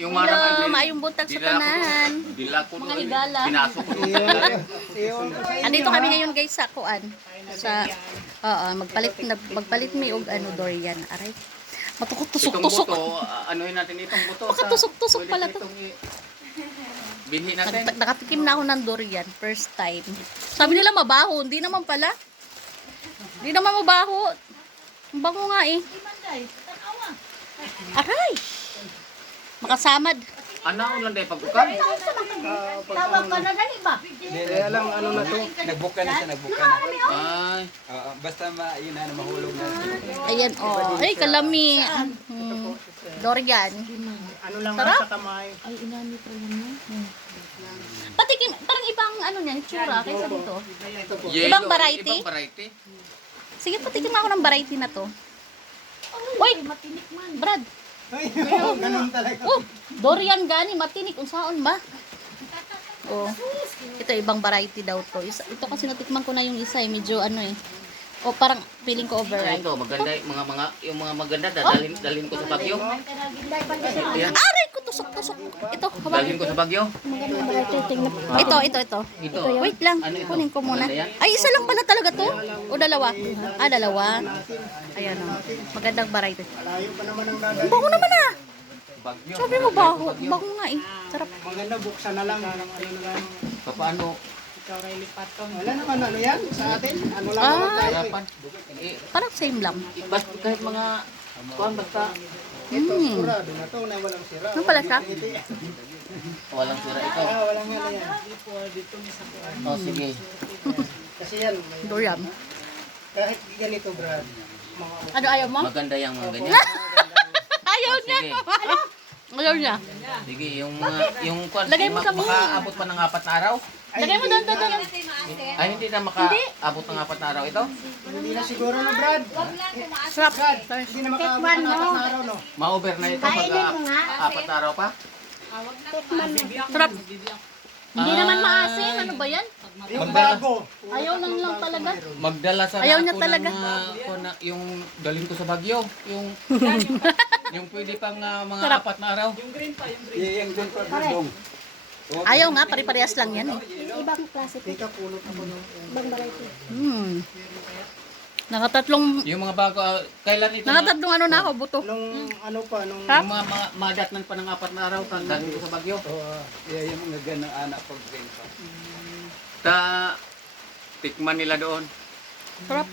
yung marangan. Hello, maayong buntag sa tanan. Dila ko Mga doon. higala. Pinasok ko doon sa ilalim. Andito kami ngayon guys sa kuan. Sa magpalit mi og ano Dorian. Aray. Itong Matukot-tusok-tusok. buto, anuhin natin itong buto. Makatusok-tusok Pwede pala ko to. Binhi natin. Nakatikim na ako ng durian first time. Sabi nila mabaho, hindi naman pala. Hindi naman mabaho. Ang bango nga eh. Aray! Makasamad. Ano lang dahil pagbukan? Tawag ka na dali ba? Kaya lang ano na to, nagbuka na siya, nagbuka na. Ay, Basta yun na, mahulog na. Ayan oh. Ay, kalami. Dorian. Ano lang Sarap? sa kamay. Ay, inani pa yan. Patikim, parang ibang ano niyan, tsura kaysa dito. yellow. Ibang variety? Ibang variety. Sige, patikim ako ng variety na to. Wait, Brad. Ay, ganun talaga. Oh, durian gani, matinik. Unsaon ba? Oh, ito ibang variety daw to. Ito kasi natikman ko na yung isa eh. Medyo ano eh. O parang feeling ko overripe. Ito, maganda, yung mga maganda, dalhin ko sa Bagyo. Yan. Aray ko, tusok-tusok. Ito, Dalhin ko sa Bagyo. Ito. Ito. Wait lang, Ano ito? kunin ko muna. Maganda yan? Ay, isa lang pala talaga to? O dalawa? Ah, dalawa. Ayan o. Magandang variety. Layo pa naman ang Ang dadali. bango naman ah. Bagyo. Sabi mo baho. Bango nga eh. Sarap. Maganda, buksan na lang. Ano na lang. Paano? Wala naman ano yan sa atin. Ano lang Ah. naman tayo. Harapan. Parang same lang. Basta kahit mga, kuhan basta, Sigurado na to na walang sira. Ano pala siya? walang sira ito. Walang ano yan. Oh, sige. Kasi yan, may, Durian. kahit ganito Brad. Mga Ano, ayaw mo? Maganda yung mga ganyan. Ayaw niya. Sige. Ayaw niya. Sige, yung kuhan, Lagay mo sa mini. makaabot pa ng 4 na araw. Lagay mo doon. Ay, hindi na makaabot ng 4 na araw ito. hindi na siguro na Brad. Sarap. Hindi na makaabot ng apat na araw no. Ma-over na ito pag 4 na araw pa. Sarap. Hindi naman maasim. Ano ba yan? Yung bago. Ayaw lang talaga. Magdala sana Ayaw niya ako talaga. yung dalhin ko sa Bagyo. Yung pwede pang mga Sarap. 4 na araw. Yung green pa Brad. Ayaw nga. Pare-parehas lang yan eh. Ibang klase po. Tika pulot ako no. Ibang variety. Nakatatlong Yung mga bago, kailan ito Nakatatlong ano na ako, buto. Nung ano pa, nung... Ha? yung mga madatnan pa ng 4 na araw, dalhin ko sa Bagyo. yung mga ganang anak pag green pa. Ta tikman nila doon. Sarap.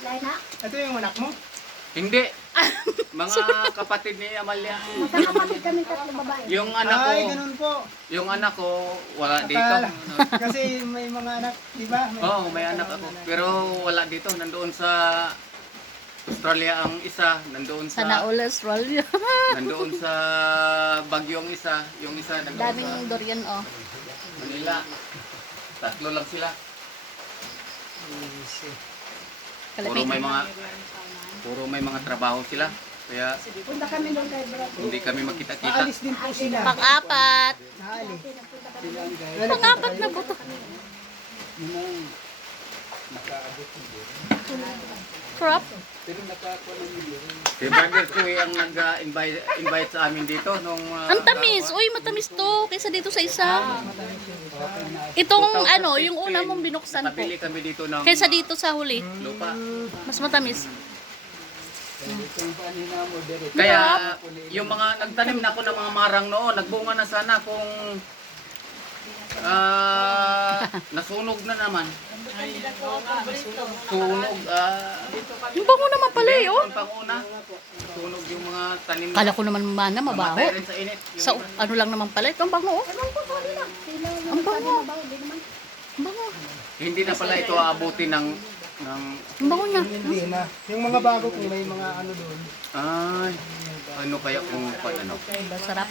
Laina. Ito yung anak mo? Hindi. Mga kapatid ni Amalia. Magkakapatid kami tatlo babae. Yung anak ko, Ay, ganun po. yung anak ko wala dito. Akala. Kasi may mga anak, di ba? Oo, may anak ako. Pero wala dito. Nandoon sa Australia ang isa. Nandoon Sana sa all Australia. nandoon sa Baguio ang isa. Yung isa nandoon sa Daming durian oh. Manila. Tatlo lang sila. Kalapit. Puro may mga trabaho sila. Kaya Punta kami doon kay Brad. hindi kami magkita-kita. Aalis din po sila. Pang-apat. Naalis. Pang-apat na buto. Sarap. Si Brother Chuy ang nag-invite sa amin dito nung Ang tamis. Uy, matamis to. Kaysa dito sa isa. Itong ano, yung una mong binuksan ko. Nabili kami dito ng Kaysa dito sa huli. lupa. Mas matamis. Kaya yung mga nagtanim na ako ng mga marang noon, nagbunga na sana kung nasunog na naman. Sunog. Yung bango naman pala eh, oh. Yung panguna. Sunog yung mga tanim na. Kala ko naman mana mabaho. Namatay rin sa init. Sa ano lang naman pala. Ito ang bango, oh. Ang bango. Ang bango. Hindi na pala ito aabuti ng Ang bango niya. Hindi na. Yung mga bago kung may mga ano doon. ay, ano kaya kung ano, Sarap.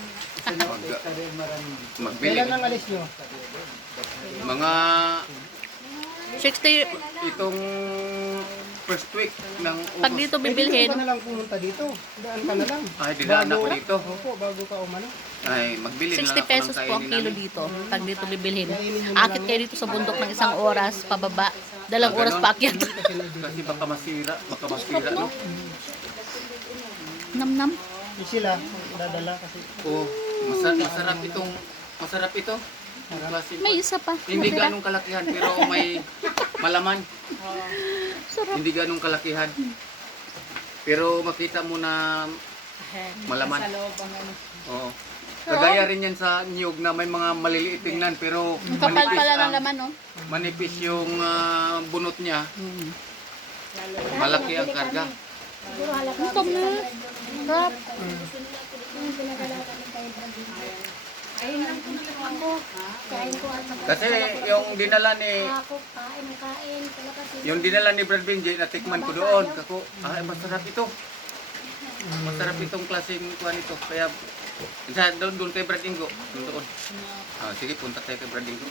magbili. Kailan ang alis nyo? Mga 60. itong first week ng Pag August. dito Dito bibilhin. ka na lang pumunta dito. Daan ka na lang. Ay, dinaan ako dito. Opo, bago ka umano. Ay, magbili na lang 60 ako ng pesos po ang kainin kilo namin. dito. Pag dito bibilhin. Akit kayo dito sa bundok ng 1 oras, pababa. 2 oras pa akyat. Kasi baka masira, no? Nam-nam. Yung sila, dadala kasi. Oh, masarap ito. Yung klase May isa pa. Hindi Natira. ganong kalakihan pero may malaman. Sarap. Hindi ganong kalakihan. Pero makita mo na malaman. Sa loob ang ano. Oo. Kagaya rin yan sa niyog na may mga maliliit tingnan pero Ang kapal pala ng ang- laman, no? manipis yung bunot niya. Mm. Malaki ang karga. Siguro halata. Ang kami. Sarap. Yung pinagala kami kay Brad. Ayun lang po ako. Kain ko at Kasi yung dinala ni ako, kain ng kain. Kaya kasi yung dinala ni Brad Benji, natikman ko doon. Kako, masarap ito. Masarap itong klaseng kuhan ito. Kaya doon kay Brad Ingo. Doon. Sige, punta tayo kay Brad Ingo.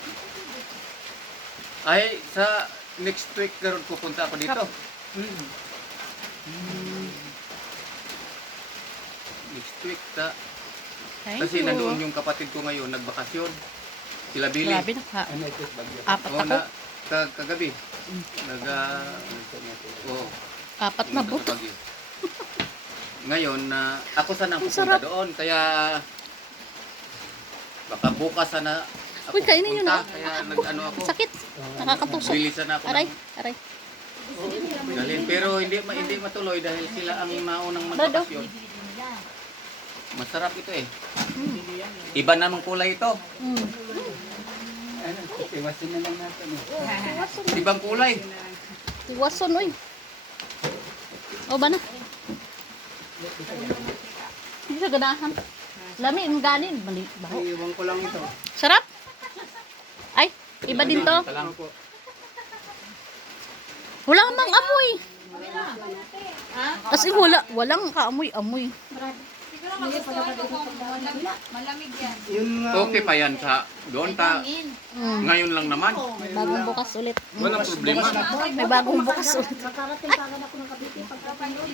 Ay, sa next week karon pupunta ako dito. Next week Thank kasi you. nandoon yung kapatid ko ngayon nagbakasyon. Sila Billy. Grabe na ka. Apat Oo, ako. kagabi. Oh, Apat na pumunta book. sa Baguio. Ngayon ako sana Ang pupunta sarap. doon kaya baka bukas sana ako Uy, kainin nyo pupunta, na. kaya nag-ano ako. Sakit. Nakakatusok. Bilisan ako. Aray, aray. Dalhin. Pero hindi matuloy dahil sila ang naunang Brado. magbakasyon. Masarap ito eh. Iba namang kulay ito. Mm. Iwasin na lang natin. Ibang kulay. Tiwason, uy. O ba na? Hindi siya ganahan. Lami, ang ganin. Mali, baho. Iiwan ko lang ito. Sarap. Ay, iba din to. Ito lang. Wala mang amoy. As in, walang kaamoy-amoy. Malamig yan. Yun nga. Okay pa yan sa doon Mm. ngayon lang naman. Bagong bukas ulit. Walang problema. May bagong bukas ulit. nakarating pa ako ng Cavite pagkapanood.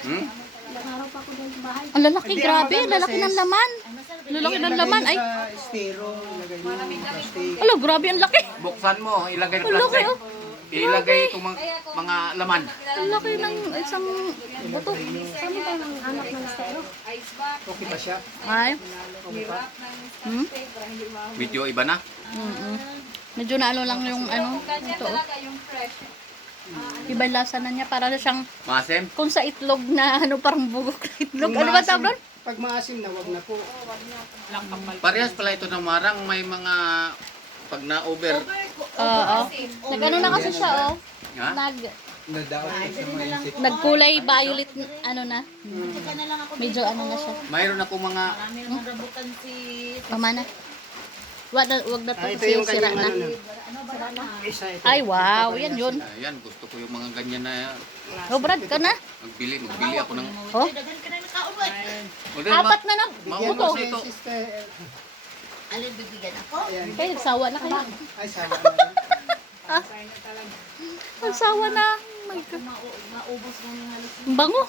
Hmm? Ilang araw pa ako doon sa bahay. Ang lalaki, grabe. Ang lalaki ng laman. Lalaki ng laman. Ay, Sa estero, ilagay mo yung plastic. alo, grabe ang laki. Buksan mo, ilagay ng Ang laki, plastic. oh. Ilagay itong mga laman. Ang laki ng isang buto. Saan mo ba ang anak ng estero? Ice box. Okay pa siya. Ay. Hirap ng Hmm? stay para hindi ma- Medyo iba na. Mm-mm. Medyo na ano lang yung ano. Ganyan Ito. talaga yung fresh. Iba yung lasa na niya. Para na siyang Masem. kung sa itlog na ano parang bugok na itlog. Ano ba tawag doon? Pag maasim na, wag na po. Parehas pala ito ng marang may mga pag na-over. Oo. Nag-ano na kasi siya, oh. Ha? Nagkulay violet, ano na. Medyo ano na siya. Mayroon ako mga Pamana. Wag na to Ito kasi yung sira kanyang na. Isa ito. Ay, wow. Yan yun. ayan, gusto ko yung mga ganyan na Oh, Brad, ka na. magbili ako ng Oh, Order, apat na na. Bigyan Buto. mo si sister. Kayo, nagsawa na kayo. Ay, sawa na rin. Nagsawa na. Oh my God. Ang bango.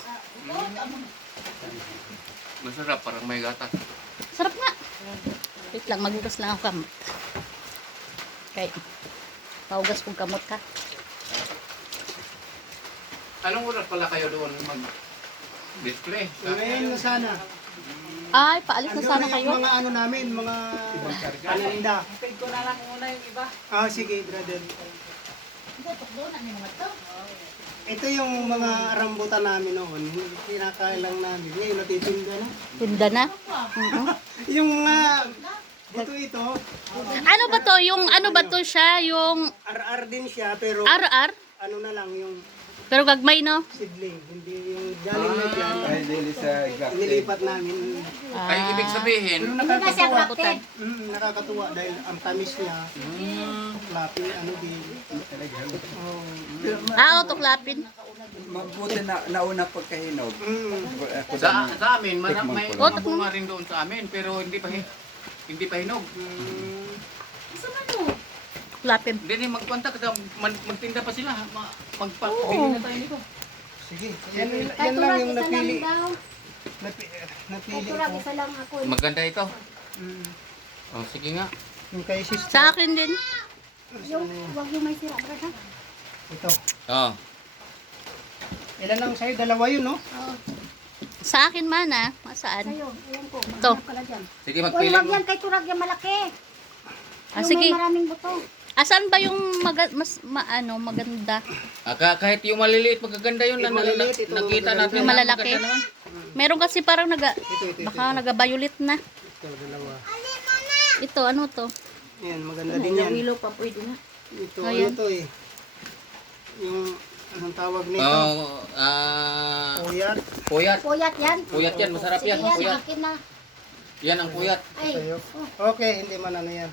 masarap, parang may gatas. Sarap nga. Wait lang, magugas lang ako kamot. Okay. Paugas kong kamot ka. Anong oras pala kayo doon mag-display? Ngayon na sana. Ay, paalis na Andun sana na kayo. yung mga ano namin, mga paninda. Pig ko na lang muna yung iba. Sige, brother. Ito yung mga rambutan namin noon. Kinakailang namin. Ngayon natitinda na. Tinda na. Mm-mm. Yung mga ito. Ano ba to? Yung ano ba to siya? Yung RR din siya, pero RR? ano na lang yung Pero gagmay, no? seedling. Hindi yung galing na dyan. Dili sa Nilipat namin. Ay, ibig sabihin, Pero nakakatuwa. Rambutan. Nakakatuwa dahil ang tamis niya. Lapi, ano din. Tuklapin. mabuti na nauna pagkahinog. Ako sa amin, may Tikman ko lang. bunga rin doon sa amin, pero hindi pa hinog. Tuklapin. Hindi rin magkwanta kasi magtinda pa sila. Magpapili na tayo nito. Sige, yan lang yung napili. daw. Napili Turag, ko. isa lang ako. Maganda ito. Oh, sige nga. Yung kay sister. Sa akin din. Yung, wag yung may sira, brad, ha? Ito. Oh. Ilan lang sa'yo? Dalawa yun, no? Sa akin man, Saan? Sa'yo, ayan ko. Ito. Maghanap ka na dyan. Sige, Uy, magpili wag mo. yan kay Turag yan malaki. Ah, Yung sige. may maraming buto. Asan ba yung maganda? Kahit yung maliliit, magaganda yun. Yung maliliit, ito Nakita magaganda. natin. Yung na malalaki? maganda naman. Meron kasi parang baka nag-violet na. Ito, dalawa. Ito, ano to? Yan, maganda din yan. Willow pa pwede na. Ito, Ayan. ano to eh. Yung, anong tawag nito? Oh, Puyat. puyat. Puyat yan. Puyat yan, masarap Sige yan. yan, Puyat. akin na. Yan ang puyat. Ay, Sa'yo. Okay, hindi man ano yan.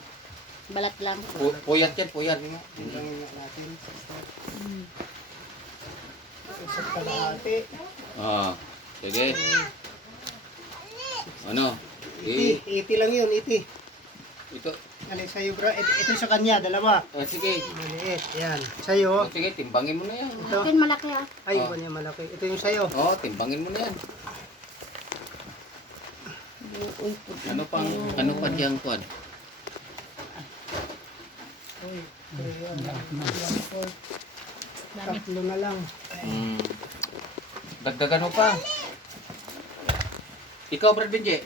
Balat lang. Puyat yan, puyat. Tingnan nga natin. Isang kalahati. Ah, sige. Ano? Iti. Iti lang yun, iti. Ito. Alin sa'yo bro? Ito sa kanya, dalawa. Sige. Maliit. Yan. Sa'yo. Sige, timbangin mo na yan. Ito. akin malaki ah. Ay, iba niya malaki. Ito yung sa'yo. Oh, timbangin mo na yan. Ano pa diyang kwan? Tatlo na lang. Dagdagan mo pa. Ikaw, Brad Benji.